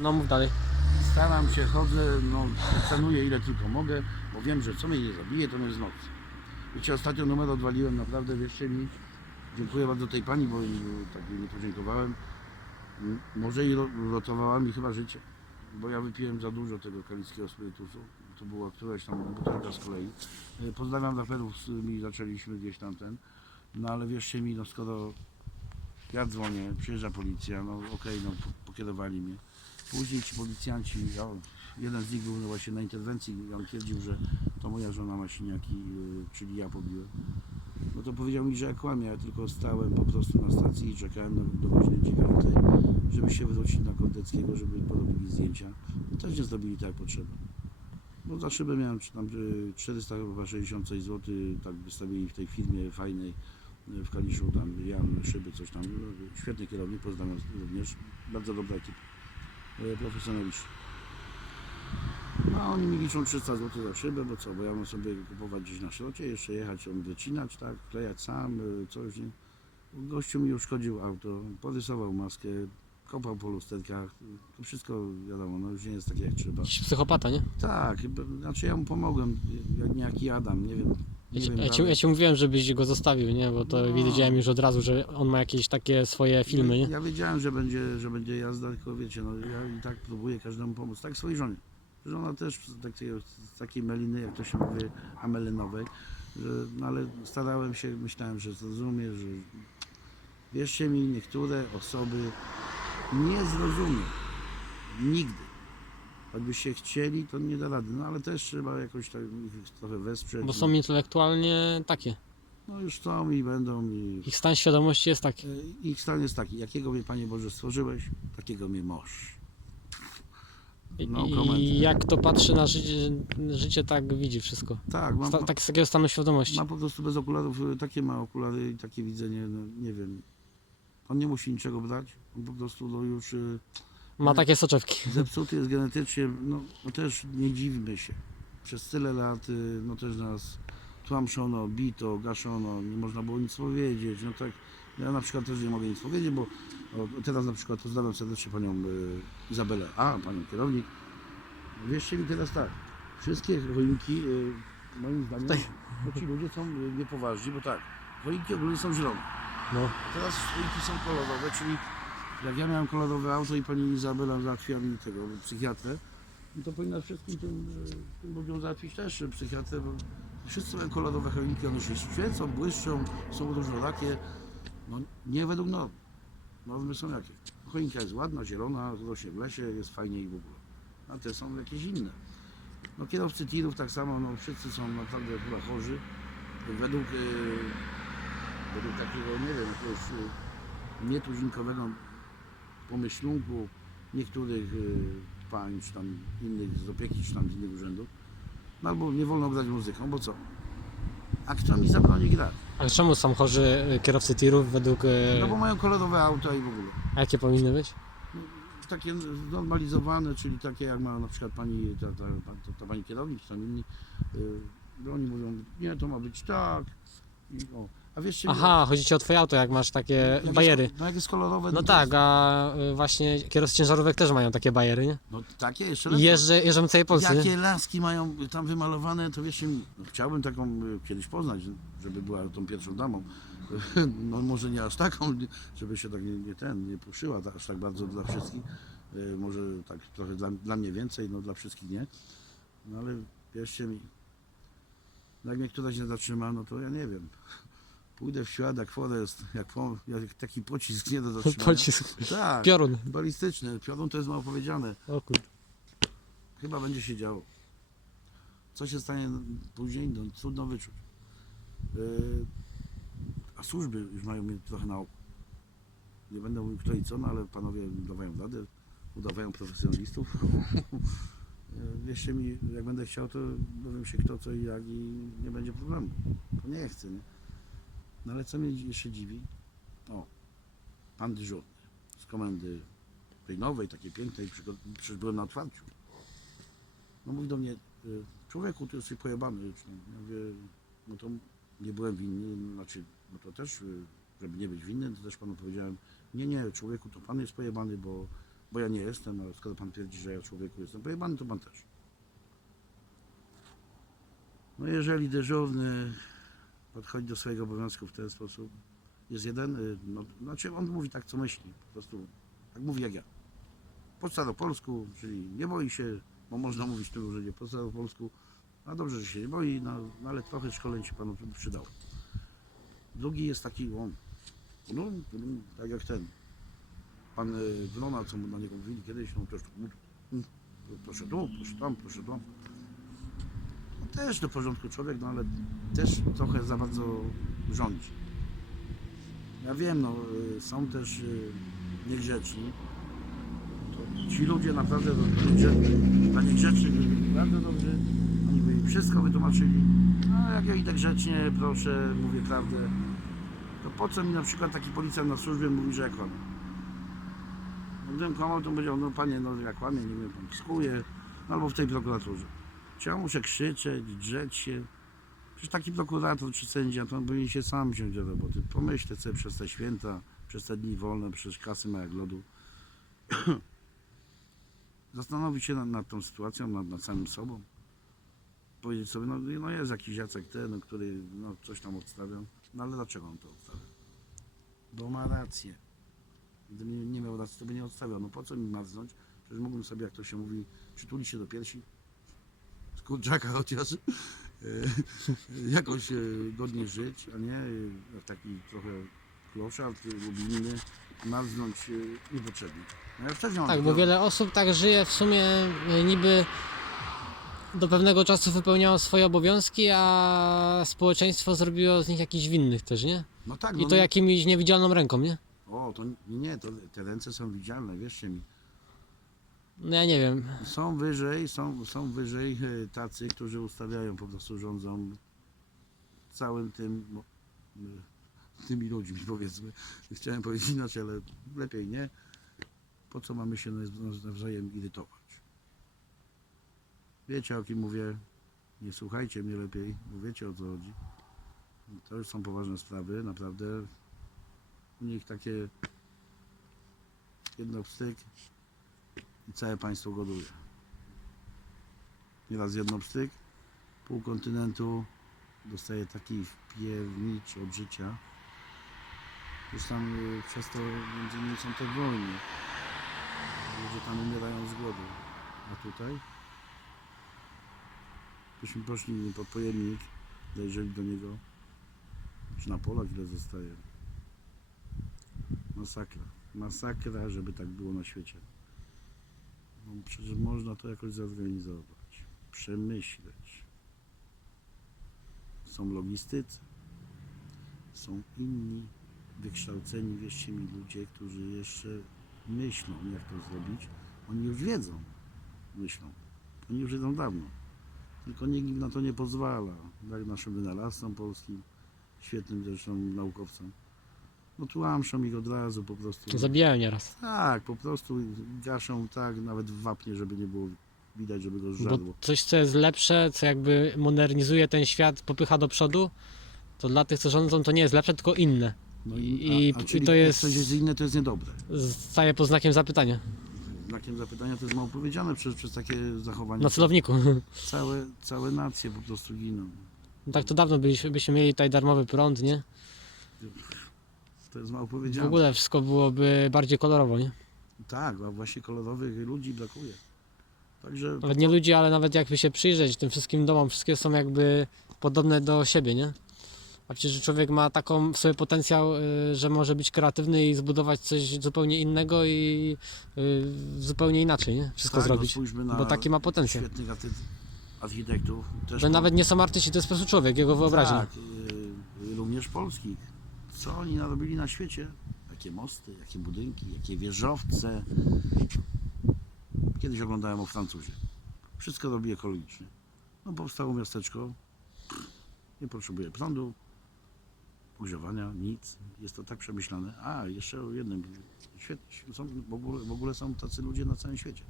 No mów dalej. Staram się, chodzę, no, szanuję ile tylko mogę, bo wiem, że co mnie nie zabije, to jest noc. Wiecie, ostatnio numer odwaliłem, naprawdę, wierzcie mi, dziękuję bardzo tej pani, bo tak jej nie podziękowałem. Może i uratowała mi chyba życie, bo ja wypiłem za dużo tego kalickiego spirytusu. To była któraś tam butelka z kolei. E, Pozdrawiam raperów, z którymi zaczęliśmy gdzieś tam ten. No ale wierzcie mi, no skoro ja dzwonię, przyjeżdża policja, no okej, no po- pokierowali mnie. Później ci policjanci, ja, jeden z nich był no właśnie na interwencji, i on twierdził, że to moja żona ma siniaki, y, czyli ja pobiłem. No to powiedział mi, że ja kłamię, ja tylko stałem po prostu na stacji i czekałem do, do godziny 9, żeby się wrócić na Kordeckiego, żeby porobili zdjęcia. No też nie zrobili tak jak potrzeba. Bo za szybę miałem czy tam y, 460 coś zł, tak wystawili w tej firmie fajnej y, w Kaliszu, tam Jan Szyby, coś tam. No, Świetny kierownik, pozdrawiam również. Bardzo dobra ekipa profesjonaliści. No, a oni mi liczą 300 zł za szybę, bo co, bo ja mam sobie kupować gdzieś na szrocie, jeszcze jechać, ją wycinać, tak, klejać sam, y, coś, nie. Gościu mi uszkodził auto, porysował maskę, kopał po lusterkach, to wszystko wiadomo, no już nie jest takie jak trzeba. Jakiś psychopata, nie? Tak, znaczy ja mu pomogłem, jak niejaki Adam, nie wiem. Ja ci, wiem ja, ci, dalej. ja ci mówiłem, żebyś go zostawił, nie? Bo to No. wiedziałem już od razu, że on ma jakieś takie swoje filmy, nie? Ja wiedziałem, że będzie, że będzie jazda, tylko wiecie, no ja i tak próbuję każdemu pomóc. Tak swojej żonie. Żona też z takiej, z takiej meliny, jak to się mówi, amelenowej, że, no ale starałem się, myślałem, że zrozumie, że wierzcie mi, niektóre osoby nie zrozumie. Nigdy. Choćbyście chcieli, to nie da rady. No ale też trzeba jakoś tak ich trochę wesprzeć. Bo są intelektualnie takie. No już są i będą i Ich stan świadomości jest taki. E, Ich stan jest taki, jakiego mnie Panie Boże stworzyłeś, takiego mnie moż. No. I jak to patrzy na życie, życie tak widzi wszystko. Tak, mam, Sta, tak z takiego stanu świadomości. ma po prostu bez okularów, y, takie ma okulary i takie widzenie, no, nie wiem. On nie musi niczego brać, on po prostu no, już y, Ma takie soczewki. zepsuty jest genetycznie, no, no też nie dziwmy się. Przez tyle lat y, no też nas tłamszono, bito, gaszono, nie można było nic powiedzieć. No tak, ja na przykład też nie mogę nic powiedzieć, bo o, teraz na przykład pozdrawiam serdecznie panią y, Izabelę A, panią kierownik. Wierzcie mi teraz tak, wszystkie choinki, y, moim zdaniem, bo ci ludzie są y, niepoważni, bo tak, choinki ogólnie są zielone. No. Teraz choinki są kolorowe, czyli jak ja miałem kolorowe auto i pani Izabela załatwiła mi tego psychiatrę, no to powinna wszystkim tym, e, tym ludziom załatwić też e, psychiatrę, bo wszyscy mają kolorowe choinki, one się świecą, błyszczą, są różnorakie. No nie według norm. Normy są jakie? Choinka jest ładna, zielona, rośnie w lesie, jest fajnie i w ogóle. A te są jakieś inne. No kierowcy tirów tak samo, no wszyscy są naprawdę chyba chorzy. Według, e, według takiego, nie wiem, jakiegoś e, nietuzinkowego pomyślunku niektórych y, pań, czy tam innych z opieki, czy tam z innych urzędów. No albo nie wolno grać muzyką, bo co? A kto mi zabroni grać? Ale czemu są chorzy y, kierowcy tirów według... y, No bo mają kolorowe auta i w ogóle. A jakie powinny być? Takie znormalizowane, czyli takie jak ma na przykład pani, ta, ta, ta, ta pani kierownik, tam inni, oni mówią, nie, to ma być tak. I, o. A wiesz, Aha, chodzi ci o twoje auto, jak masz takie bajery. No jak jest kolorowe, No to tak, jest- a y, właśnie kierowcy ciężarówek też mają takie bajery, nie? No takie jeszcze lepsze. jeżdżę, jeżdżą w całej Polsce, nie? Jakie laski mają tam wymalowane, to wiesz, no, chciałbym taką y, kiedyś poznać, żeby była tą pierwszą damą. No może nie aż taką, żeby się tak nie, nie ten, nie puszyła aż tak bardzo dla wszystkich. Y, Może tak trochę dla, dla mnie więcej, no dla wszystkich nie. No ale wierzcie mi, jak mnie któraś nie zatrzyma, no to ja nie wiem. Pójdę w świat jak forest, jak, jak taki pocisk nie do zatrzymania. Pocisk. Tak, Piorun. balistyczny. Piorun to jest mało powiedziane. O kurde. Chyba będzie się działo. Co się stanie później, no, trudno wyczuć. Yy, a służby już mają mnie trochę na oku. Nie będę mówił kto i co, no ale panowie udawają radę, udawają profesjonalistów. Yy, Wierzcie mi, jak będę chciał, to dowiem się kto, co i jak i nie będzie problemu. To nie chcę, nie? No ale co mnie jeszcze dziwi? O, pan dyżurny z komendy tej nowej, takiej pięknej, przecież byłem na otwarciu. No mówi do mnie, y, człowieku, ty jesteś pojebany. Ja mówię, no to nie byłem winny, znaczy, no to też, y, żeby nie być winny, to też panu powiedziałem, nie, nie, człowieku, to pan jest pojebany, bo bo ja nie jestem, ale skoro pan twierdzi, że ja człowieku jestem pojebany, to pan też. No jeżeli dyżurny podchodzi do swojego obowiązku w ten sposób, jest jeden, y, no, znaczy on mówi tak, co myśli, po prostu tak mówi jak ja. Po staropolsku, czyli nie boi się, bo można mówić tylu, że nie po staropolsku, a dobrze, że się nie boi, no, no ale trochę szkoleń się panu tu przydało. Drugi jest taki, on, no, no, tak jak ten, pan y, Wlona, co mu na niego mówili kiedyś, no też tak, mm, proszę tu, proszę tam, proszę tam. Też do porządku człowiek, no ale też trochę za bardzo rządzi. Ja wiem, no y, są też y, niegrzeczni. To ci ludzie naprawdę dla niegrzecznych byli bardzo dobrzy. Oni by wszystko wytłumaczyli. No jak ja idę grzecznie, proszę, mówię prawdę, to po co mi na przykład taki policjant na służbie mówi, że ja kłamie? No, Gdybym kłamał, to powiedział, no panie, no ja kłamię, nie wiem, pan piskuje, no albo w tej prokuraturze. Ja muszę krzyczeć, drzeć się? Przecież taki prokurator czy sędzia to powinien się sam wziąć do roboty. Pomyśleć sobie przez te święta, przez te dni wolne, przez kasy ma jak lodu. Zastanowić się nad, nad tą sytuacją, nad, nad samym sobą. Powiedzieć sobie, no, no jest jakiś Jacek ten, no, który no, coś tam odstawia. No ale dlaczego on to odstawia? Bo ma rację. Gdyby nie, nie miał racji, to by nie odstawiał. No po co mi marznąć? Przecież mógłbym sobie, jak to się mówi, przytulić się do piersi. Z kurczaka chociaż. e, jakoś godnie żyć, a nie e, taki trochę kloszard lub inny marznąć e, niepotrzebnie. No ja też nie mam Tak, bo wiele osób tak żyje w sumie y, niby do pewnego czasu wypełniało swoje obowiązki, a społeczeństwo zrobiło z nich jakichś winnych też, nie? No tak, I no, to no- jakimiś niewidzialną ręką, nie? O, to nie, nie, to te ręce są widzialne, wierzcie mi. No ja nie wiem. Są wyżej, są, są wyżej e, tacy, którzy ustawiają, po prostu rządzą całym tym, no, e, tymi ludźmi powiedzmy. Chciałem powiedzieć inaczej, ale lepiej nie. Po co mamy się nawzajem irytować? Wiecie o kim mówię, nie słuchajcie mnie lepiej, bo wiecie o co chodzi. To już są poważne sprawy, naprawdę. U nich takie jedno wstyk i całe państwo goduje. Nieraz jedno pstryk, pół kontynentu dostaje taki wpiernicz od życia. Już tam y, przez to między innymi są te wojny. Ludzie tam umierają z głodu. A tutaj? Byśmy poszli pod pojemnik, zajrzeli do niego. Czy na polach ile zostaje? Masakra. Masakra, żeby tak było na świecie. No przecież można to jakoś zorganizować, przemyśleć. Są logistycy, są inni wykształceni, wierzcie mi, ludzie, którzy jeszcze myślą, jak to zrobić. Oni już wiedzą, myślą. Oni już wiedzą dawno. Tylko nikt na to nie pozwala. Jak naszym wynalazcom polskim, świetnym zresztą naukowcom. No tłamszą ich od razu po prostu. Zabijają nieraz. Tak, po prostu gaszą tak, nawet w wapnie, żeby nie było widać, żeby go Bo coś, co jest lepsze, co jakby modernizuje ten świat, popycha do przodu, to dla tych, co rządzą, to nie jest lepsze, tylko inne. No i- i czyli to jak jest- coś jest inne, to jest niedobre. Staje pod znakiem zapytania. Znakiem zapytania to jest mało powiedziane przez, przez takie zachowanie. Na celowniku. Całe, całe nacje po prostu giną. No tak to dawno byliśmy, byśmy mieli tutaj darmowy prąd, nie? To jest mało W powiedziane. ogóle wszystko byłoby bardziej kolorowo, nie? Tak, a właśnie kolorowych ludzi brakuje. Także Nawet nie ludzi, ale nawet jakby się przyjrzeć tym wszystkim domom, wszystkie są jakby podobne do siebie, nie? A przecież człowiek ma taką w sobie potencjał, y, że może być kreatywny i zbudować coś zupełnie innego i y, zupełnie inaczej, nie? Wszystko tak, no zrobić. spójrzmy na Bo taki ma potencjał. świetnych arty- architektów. Też po- nawet nie są artyści, to jest po prostu człowiek, jego wyobraźnia. Tak, y, również polskich. Co oni narobili na świecie? Jakie mosty, jakie budynki, jakie wieżowce. Kiedyś oglądałem o Francuzie. Wszystko robi ekologicznie. No powstało miasteczko, nie potrzebuje prądu, ogrzewania, nic. Jest to tak przemyślane. A, jeszcze o jednym. Świetnie, są, w, ogóle, w ogóle są tacy ludzie na całym świecie,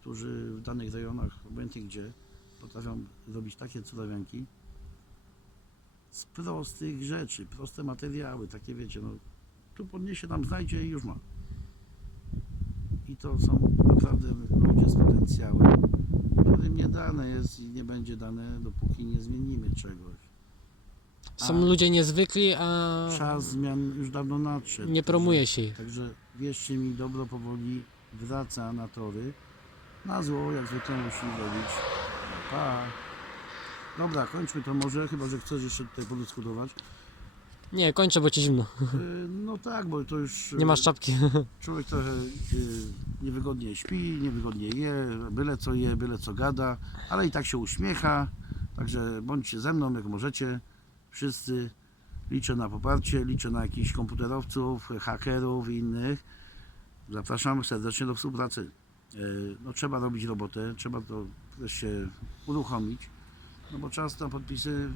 którzy w danych rejonach, obojętnie gdzie, potrafią robić takie cudawianki, z prostych rzeczy, proste materiały, takie wiecie, no tu podniesie, tam znajdzie i już ma. I to są naprawdę ludzie z potencjałem, którym nie dane jest i nie będzie dane, dopóki nie zmienimy czegoś. Są A. ludzie niezwykli, a Czas zmian już dawno nadszedł. nie promuje się ich. Także wierzcie mi, dobro powoli wraca na tory. Na zło, jak zwykle musi robić. Pa. Dobra, kończmy to może, chyba że chcesz jeszcze tutaj podyskutować. Nie, kończę, bo ci zimno. Yy, No tak, bo to już Nie masz czapki. człowiek trochę yy, niewygodnie śpi, niewygodnie je, byle co je, byle co gada, ale i tak się uśmiecha. Także bądźcie ze mną, jak możecie. Wszyscy. Liczę na poparcie, liczę na jakichś komputerowców, hakerów i innych. Zapraszam serdecznie do współpracy. No, trzeba robić robotę, trzeba to wreszcie uruchomić, no bo czas na podpisy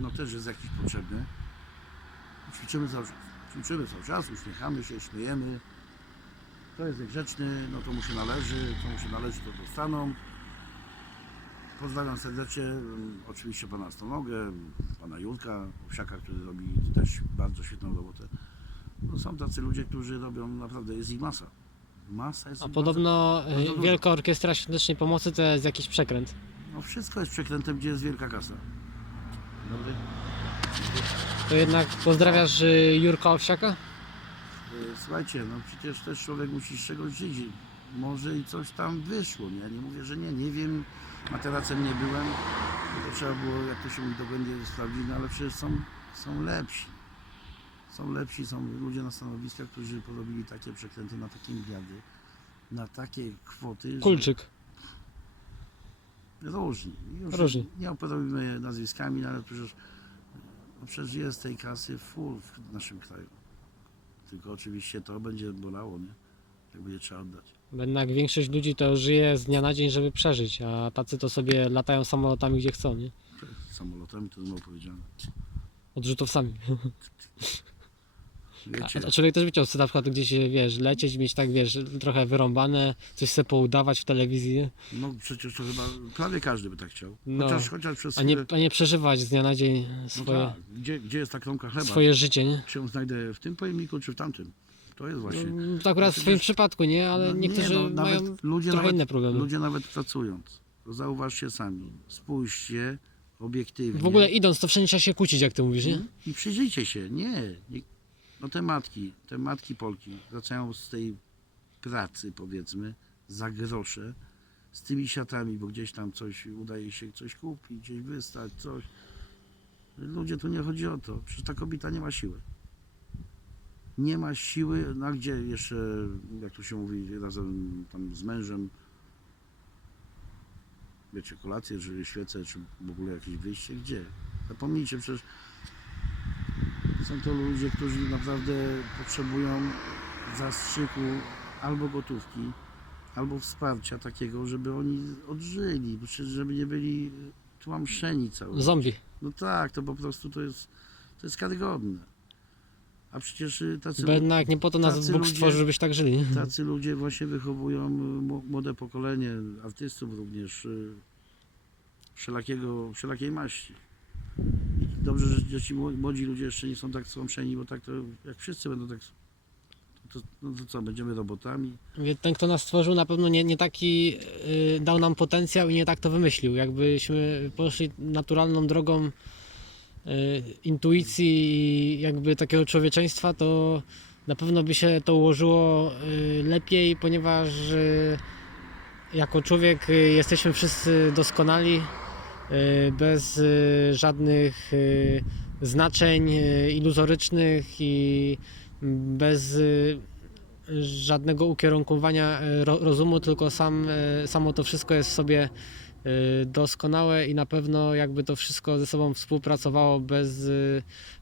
no, też jest jakiś potrzebny. Ćwiczymy cały czas. Ćwiczymy cały czas, uśmiechamy się, śmiejemy. Kto jest grzeczny, no to mu się należy, co mu się należy, to dostaną. Pozdrawiam serdecznie, mm, oczywiście pana Stonogę, pana Jurka, Owsiaka, który robi też bardzo świetną robotę. No, są tacy ludzie, którzy robią naprawdę, jest ich masa. Masa jest A ich podobno bardzo y. Wielka Orkiestra Świątecznej Pomocy to jest jakiś przekręt. No wszystko jest przekrętem, gdzie jest wielka kasa. Dobry. To jednak pozdrawiasz y, Jurka Owsiaka? E, Słuchajcie, no przecież też człowiek musi z czegoś żyć. Może i coś tam wyszło, nie? Nie mówię, że nie, nie wiem, materacem nie byłem, bo to trzeba było, jak to się mówi, dogłębnie sprawdzić, no ale przecież są, są lepsi. Są lepsi, są ludzie na stanowiskach, którzy porobili takie przekręty na takie miliardy, na takie kwoty, Kulczyk. Różni. Już Różni. Nie operujmy nazwiskami, no ale przecież, no przecież jest tej kasy full w naszym kraju. Tylko oczywiście to będzie bolało, nie? Jak będzie trzeba oddać. Jednak większość ludzi to żyje z dnia na dzień, żeby przeżyć, a tacy to sobie latają samolotami gdzie chcą, nie? Samolotami to mało powiedziane. Odrzutowcami. Wiecie, A, a człowiek też by chciał sobie na przykład gdzieś, wiesz, lecieć, mieć tak, wiesz, trochę wyrąbane, coś sobie poudawać w telewizji, nie? no przecież to chyba prawie każdy by tak chciał. No. Chociaż, chociaż przez A nie, chwilę- a nie przeżywać z dnia na dzień no swoje, tak, gdzie, gdzie jest ta kromka chleba? swoje życie, nie? Czy ją znajdę w tym pojemniku, czy w tamtym? To jest właśnie. No, to akurat w swoim przypadku, nie? Ale No nie, niektórzy no, mają ludzie trochę nawet, inne problemy. Ludzie nawet pracując, zauważcie sami, spójrzcie obiektywnie. W ogóle idąc, to wszędzie trzeba się kłócić, jak ty mówisz, nie? I przyjrzyjcie się, nie, nie. No te matki, te matki Polki wracają z tej pracy, powiedzmy, za grosze, z tymi siatami, bo gdzieś tam coś udaje się coś kupić, gdzieś wystać, coś. Ludzie, tu nie chodzi o to. Przecież ta kobieta nie ma siły. Nie ma siły, no gdzie jeszcze, jak to się mówi, razem tam z mężem, wiecie, kolację, czy świecę, czy w ogóle jakieś wyjście, gdzie? Zapomnijcie, przecież są to ludzie, którzy naprawdę potrzebują zastrzyku albo gotówki, albo wsparcia takiego, żeby oni odżyli, żeby nie byli tłamszeni cały. Zombie. No tak, to po prostu to jest, to jest karygodne. A przecież y, tacy, Bo jednak nie po to nas tacy Bóg ludzie- stworzył, żebyś tak żyli, tacy ludzie właśnie wychowują y, mł- młode pokolenie, artystów również, y, wszelakiego, wszelakiej maści. Dobrze, że mło- młodzi ludzie jeszcze nie są tak stłamszeni, bo tak to, jak wszyscy będą tak, to, no to co, będziemy robotami? Ten, kto nas stworzył, na pewno nie, nie taki y, dał nam potencjał i nie tak to wymyślił. Jakbyśmy poszli naturalną drogą y, intuicji i jakby takiego człowieczeństwa, to na pewno by się to ułożyło y, lepiej, ponieważ y, jako człowiek y, jesteśmy wszyscy doskonali, bez y, żadnych y, znaczeń iluzorycznych i bez y, żadnego ukierunkowania e, ro, rozumu, tylko sam, e, samo to wszystko jest w sobie e, doskonałe i na pewno jakby to wszystko ze sobą współpracowało bez e,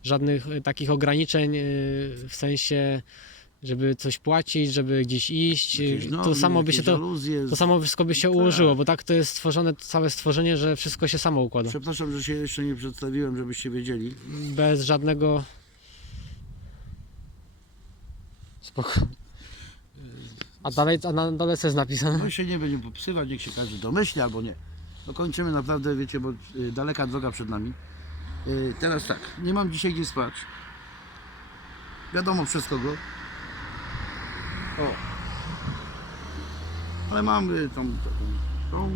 żadnych e, takich ograniczeń e, w sensie żeby coś płacić, żeby gdzieś iść, Jakieś to normy, samo by się jakieś to, aluzje. to samo wszystko by się Tak. ułożyło, bo tak to jest stworzone, całe stworzenie, że wszystko się samo układa. Przepraszam, że się jeszcze nie przedstawiłem, żebyście wiedzieli. Bez żadnego spoko. A dalej, a na dole co jest napisane? No się nie będziemy popsywać, niech się każdy domyśli albo nie. No kończymy naprawdę, wiecie, bo y, daleka droga przed nami. Y, teraz tak, nie mam dzisiaj gdzie spać. Wiadomo przez kogo. O. Ale mam y, tą, taką, tą,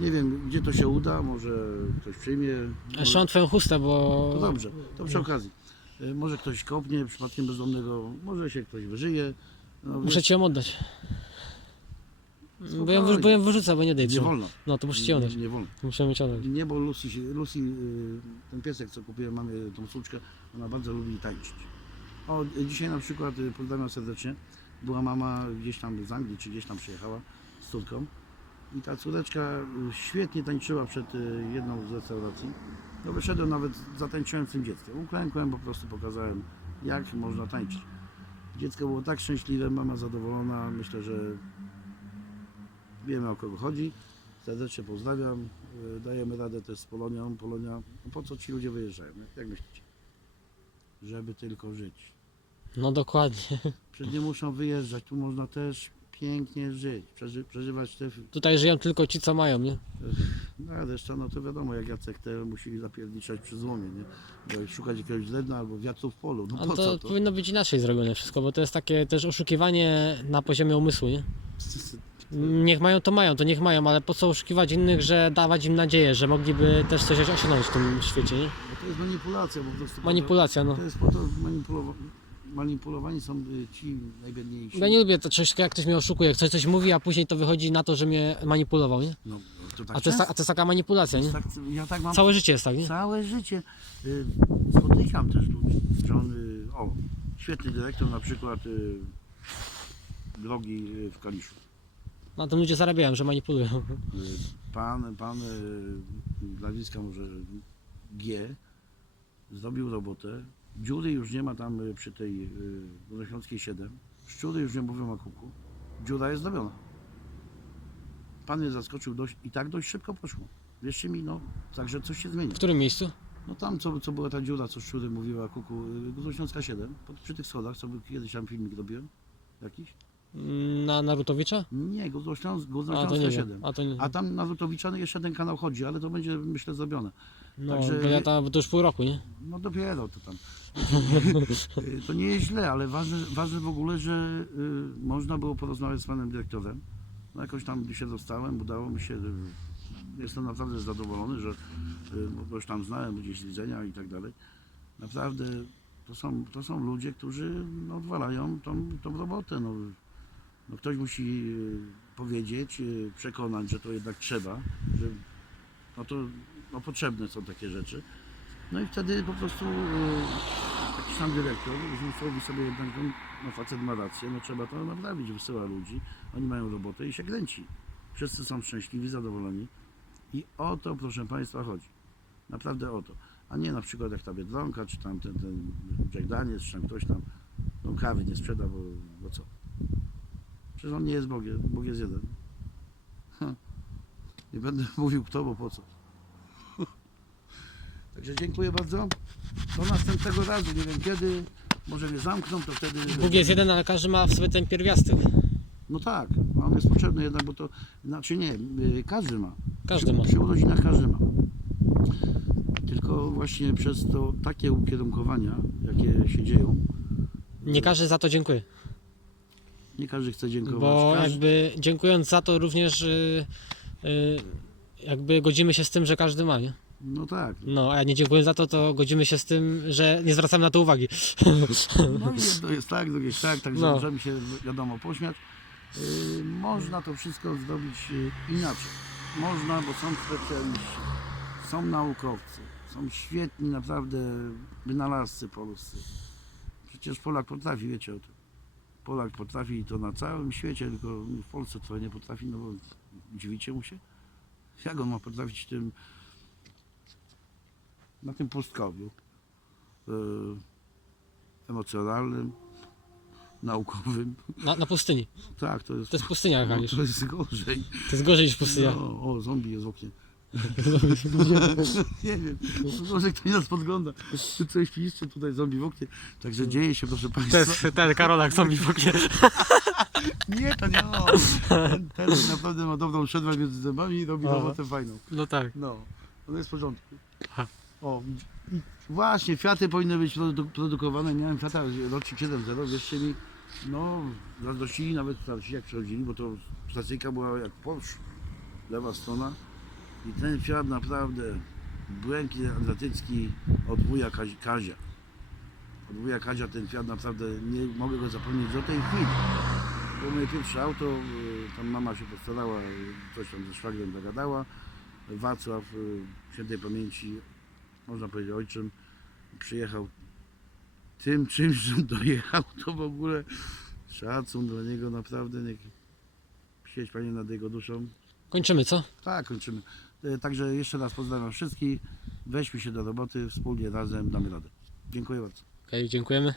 nie wiem gdzie to się uda, może ktoś przyjmie. Jeszcze mam twoją chustę, bo... To dobrze, to przy okazji. Y, Może ktoś kopnie przypadkiem bezdomnego, może się ktoś wyżyje. No, Muszę ci ją oddać. Bo ją, Spokojnie. bo ją wyrzucę, bo nie Nie wolno. No to muszę ci oddać. Nie, nie wolno. Muszę mieć oddać. Nie, bo Lucy, się- Lucy y, ten piesek, co kupiłem, mamy tą suczkę, ona bardzo lubi tańczyć. O, y, dzisiaj na przykład, y, pozdrawiam serdecznie, była mama gdzieś tam z Anglii, czy gdzieś tam przyjechała z córką i ta córeczka y, świetnie tańczyła przed y, jedną z restauracji. No wyszedłem nawet, zatańczyłem z tym dzieckiem. Uklękłem, po prostu pokazałem, jak można tańczyć. Dziecko było tak szczęśliwe, mama zadowolona, myślę, że wiemy o kogo chodzi. Serdecznie pozdrawiam. Y, Dajemy radę też z Polonią. Polonia, no po co ci ludzie wyjeżdżają? Jak- Jak myślicie? Żeby tylko żyć. No dokładnie. Przecież nie muszą wyjeżdżać, tu można też pięknie żyć, przeży, przeżywać te... Tutaj żyją tylko ci, co mają, nie? No a reszta, no to wiadomo, jak Jacek te musieli zapierniczać przy złomie, nie? Bo szukać jakiegoś drewna albo wiatru w polu, no A po to, co to? powinno być inaczej zrobione wszystko, bo to jest takie też oszukiwanie na poziomie umysłu, nie? Niech mają, to mają, to niech mają, ale po co oszukiwać innych, że dawać im nadzieję, że mogliby też coś osiągnąć w tym świecie, nie? Bo to jest manipulacja po prostu. Manipulacja, no. To jest po to manipulowa- manipulowani są y, ci najbiedniejsi. Ja nie lubię to coś, jak ktoś mnie oszukuje, ktoś coś mówi, a później to wychodzi na to, że mnie manipulował, nie? No, to tak A to jest, ta- a to jest taka manipulacja, nie? tak, ja tak mam Całe życie jest tak, nie? Całe życie y, spotykam też ludzi, że on, y, o, świetny dyrektor na przykład y, drogi y, w Kaliszu. Na tym ludzie zarabiają, że manipulują. Y, Pan, pan y, nazwiska może G zrobił robotę. Dziury już nie ma tam y, przy tej y, Górnośląskiej 7. Szczury już nie mówią o kuku. Dziura jest zrobiona. Pan mnie zaskoczył dość i tak dość szybko poszło. Wierzcie mi, no, także coś się zmieni. W którym miejscu? No tam, co, co była ta dziura, co szczury mówiła kuku, y, Górnośląska 7, pod, przy tych schodach, co kiedyś tam filmik robiłem, jakiś? Na Narutowicza? Nie, Górnośląs, A to nie 7. wiem. A to nie. A tam na Rutowicza jeszcze ten kanał chodzi, ale to będzie myślę zrobione. No, także- bo ja tam, bo to już pół roku, nie? No dopiero to tam. Y, to nie jest źle, ale ważne, ważne w ogóle, że y, można było porozmawiać z panem dyrektorem. No jakoś tam się dostałem, udało mi się. Y, jestem naprawdę zadowolony, że y, bo już tam znałem ludzi z widzenia i tak dalej. Naprawdę to są, to są ludzie, którzy no, odwalają tą, tą robotę. No, no, ktoś musi y, powiedzieć, y, przekonać, że to jednak trzeba, że no to no, potrzebne są takie rzeczy. No i wtedy po prostu y, taki sam dyrektor uzmysłowi sobie jednak, no facet ma rację, no trzeba to naprawić, wysyła ludzi, oni mają robotę i się kręci. Wszyscy są szczęśliwi, zadowoleni i o to, proszę Państwa, chodzi. Naprawdę o to. A nie na przykład jak ta Biedronka, czy tam ten, ten Jack Daniels, czy tam ktoś tam no, kawy nie sprzeda, bo, bo co? Przecież on nie jest Bogiem, Bóg jest jeden. Ha. Nie będę mówił kto, bo po co. Także dziękuję bardzo. Do następnego razu. Nie wiem kiedy. Może mnie zamkną, to wtedy. Bóg jest jeden, ale każdy ma w sobie ten pierwiastek. No tak, on jest potrzebny jednak, bo to. Znaczy nie, y, każdy ma. Każdy ma. Przy urodzinach każdy ma. Tylko właśnie przez to takie ukierunkowania, jakie się dzieją, Nie każdy za to dziękuję. Nie każdy chce dziękować. Bo każdy, jakby dziękując za to również y, y, jakby godzimy się z tym, że każdy ma, nie? No tak. No, a jak nie dziękując za to, to godzimy się z tym, że nie zwracamy na to uwagi. No i jedno jest tak, drugie jest tak, także No. możemy się wiadomo pośmiać. Yy, można to wszystko zrobić yy, inaczej. Można, bo są specjaliści, są naukowcy, są świetni naprawdę wynalazcy polscy. Przecież Polak potrafi, wiecie o tym. Polak potrafi i to na całym świecie, tylko w Polsce trochę nie potrafi, no bo dziwicie mu się? Jak on ma potrafić tym na tym pustkowiu yy, emocjonalnym, naukowym. Na, na pustyni. Tak, to jest, To jest pustynia, no, to jest gorzej. To jest gorzej niż pustynia. No, o, zombie jest w oknie. nie wiem, może ktoś nas podgląda. Czy coś piszcie tutaj zombie w oknie. Także dzieje się, proszę Państwa. To jest ten Karolak zombie w oknie. Nie, to nie on. Ten, ten naprawdę ma dobrą przedwać między zębami i robi Aha. robotę fajną. No tak. No, to jest w porządku. Aha. O, i właśnie, Fiaty powinny być produ- produkowane. Miałem Fiata rocznik 7.0, wierzcie mi, no, zazdrościli nawet starsi jak przychodzili, bo to stacyjka była jak Porsche, lewa strona. I ten Fiat naprawdę, błękit atletycki od wuja Kazi- Kazia. Od wuja Kazia ten Fiat naprawdę, nie mogę go zapomnieć do tej chwili. Było moje pierwsze auto, y, tam mama się postarała, y, coś tam ze szwagrem zagadała. Wacław, y, świętej pamięci, można powiedzieć ojczym, przyjechał tym czymś, że dojechał, to w ogóle szacun dla niego naprawdę, niech siedź Panie nad jego duszą. Kończymy, co? Tak, kończymy. E, Także jeszcze raz pozdrawiam wszystkich, weźmy się do roboty, wspólnie razem damy radę. Dziękuję bardzo. Okej, dziękujemy.